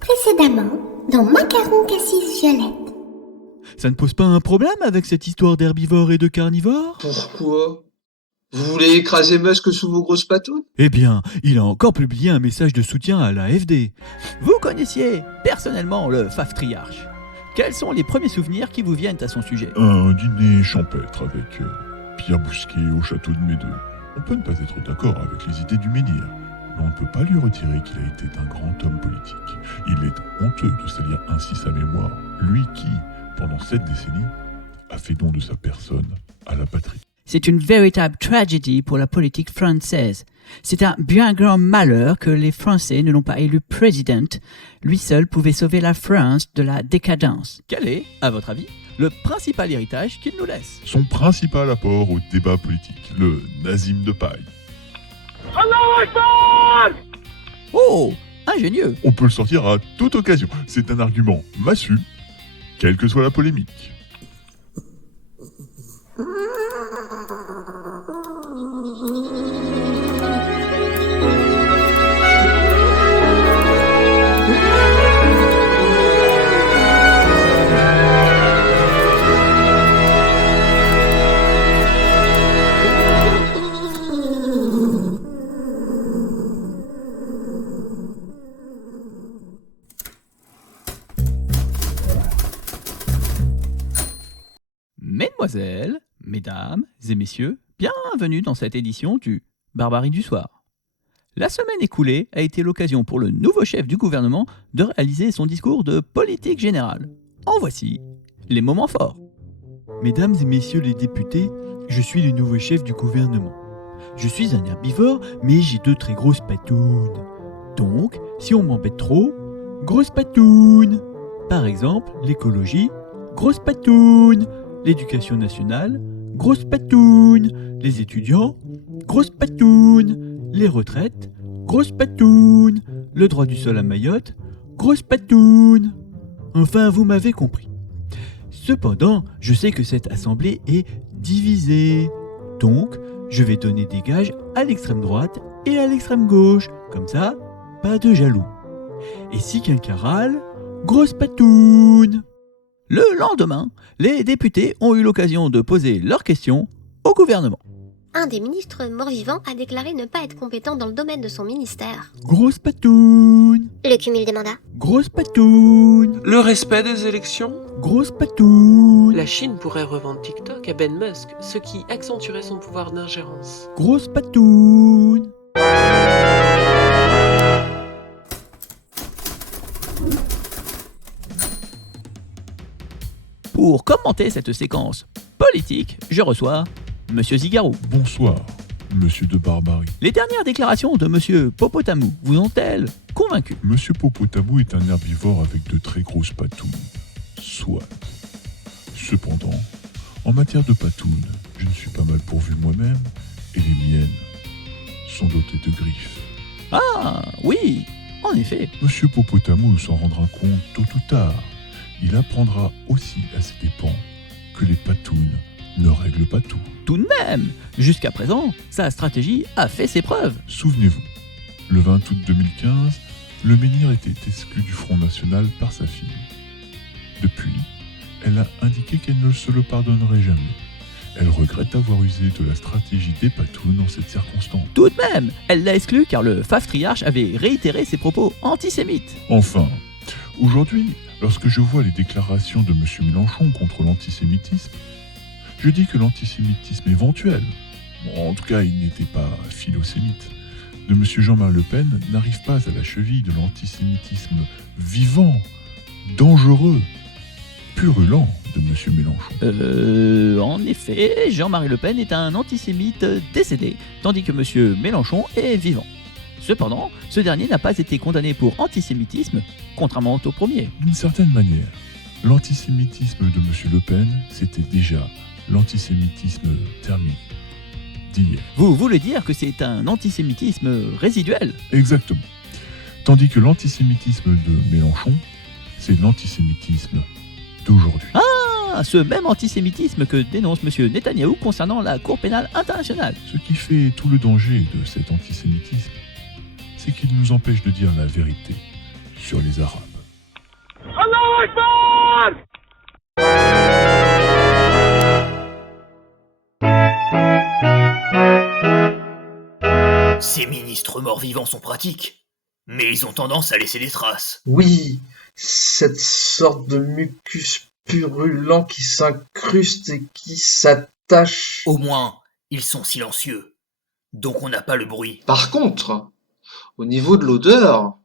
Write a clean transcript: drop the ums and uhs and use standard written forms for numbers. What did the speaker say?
Précédemment, dans Macaron Cassis Violette. Ça ne pose pas un problème avec cette histoire d'herbivore et de carnivore? Pourquoi? Vous voulez écraser Musk sous vos grosses patounes? Eh bien, il a encore publié un message de soutien à l'AfD. Vous connaissiez personnellement le Faftriarche. Quels sont les premiers souvenirs qui vous viennent à son sujet? Un dîner champêtre avec Pierre Bousquet au château de Médeux. On peut ne pas être d'accord avec les idées du menhir, mais on ne peut pas lui retirer qu'il a été un grand homme politique. Il est honteux de salir ainsi sa mémoire, lui qui, pendant 7 décennies, a fait don de sa personne à la patrie. C'est une véritable tragédie pour la politique française. C'est un bien grand malheur que les Français ne l'ont pas élu président. Lui seul pouvait sauver la France de la décadence. Quel est, à votre avis, le principal héritage qu'il nous laisse? Son principal apport au débat politique, le nazisme de paille. Oh, ingénieux. On peut le sortir à toute occasion. C'est un argument massu, quelle que soit la polémique. Mesdemoiselles, mesdames et messieurs, bienvenue dans cette édition du Barbarie du soir. La semaine écoulée a été l'occasion pour le nouveau chef du gouvernement de réaliser son discours de politique générale. En voici les moments forts. Mesdames et messieurs les députés, je suis le nouveau chef du gouvernement. Je suis un herbivore, mais j'ai 2 très grosses patounes. Donc, si on m'embête trop, grosse patoune. Par exemple, l'écologie, grosse patoune. L'éducation nationale, grosse patoune. Les étudiants, grosse patoune. Les retraites, grosse patoune. Le droit du sol à Mayotte, grosse patoune. Enfin, vous m'avez compris. Cependant, je sais que cette assemblée est divisée. Donc, je vais donner des gages à l'extrême droite et à l'extrême gauche. Comme ça, pas de jaloux. Et si quelqu'un râle, grosse patoune. Le lendemain, les députés ont eu l'occasion de poser leurs questions au gouvernement. Un des ministres morts-vivants a déclaré ne pas être compétent dans le domaine de son ministère. Grosse patoune. Le cumul des mandats. Grosse patoune. Le respect des élections. Grosse patoune. La Chine pourrait revendre TikTok à Ben Musk, ce qui accentuerait son pouvoir d'ingérence. Grosse patoune. Pour commenter cette séquence politique, je reçois Monsieur Zigarou. Bonsoir, monsieur de Barbarie. Les dernières déclarations de Monsieur Popotamou vous ont-elles convaincu? Monsieur Popotamou est un herbivore avec de très grosses patounes. Soit. Cependant, en matière de patounes, je ne suis pas mal pourvu moi-même, et les miennes sont dotées de griffes. Ah, oui, en effet. Monsieur Popotamou s'en rendra compte tôt ou tard. Il apprendra aussi à ses dépens que les patounes ne règlent pas tout. Tout de même, jusqu'à présent, sa stratégie a fait ses preuves. Souvenez-vous, le 20 août 2015, le menhir était exclu du Front National par sa fille. Depuis, elle a indiqué qu'elle ne se le pardonnerait jamais. Elle regrette d'avoir usé de la stratégie des patounes en cette circonstance. Tout de même, elle l'a exclu car le Faftriarche avait réitéré ses propos antisémites. Enfin, aujourd'hui, lorsque je vois les déclarations de M. Mélenchon contre l'antisémitisme, je dis que l'antisémitisme éventuel, en tout cas il n'était pas philosémite, de M. Jean-Marie Le Pen n'arrive pas à la cheville de l'antisémitisme vivant, dangereux, purulent de M. Mélenchon. En effet, Jean-Marie Le Pen est un antisémite décédé, tandis que M. Mélenchon est vivant. Cependant, ce dernier n'a pas été condamné pour antisémitisme, contrairement au premier. D'une certaine manière, l'antisémitisme de M. Le Pen, c'était déjà l'antisémitisme thermique d'hier. Vous voulez dire que c'est un antisémitisme résiduel? Exactement. Tandis que l'antisémitisme de Mélenchon, c'est l'antisémitisme d'aujourd'hui. Ah, ce même antisémitisme que dénonce M. Netanyahou concernant la Cour pénale internationale. Ce qui fait tout le danger de cet antisémitisme, c'est qu'il nous empêche de dire la vérité sur les Arabes. Ces ministres morts-vivants sont pratiques, mais ils ont tendance à laisser des traces. Oui, cette sorte de mucus purulent qui s'incruste et qui s'attache. Au moins, ils sont silencieux, donc on n'a pas le bruit. Par contre, au niveau de l'odeur,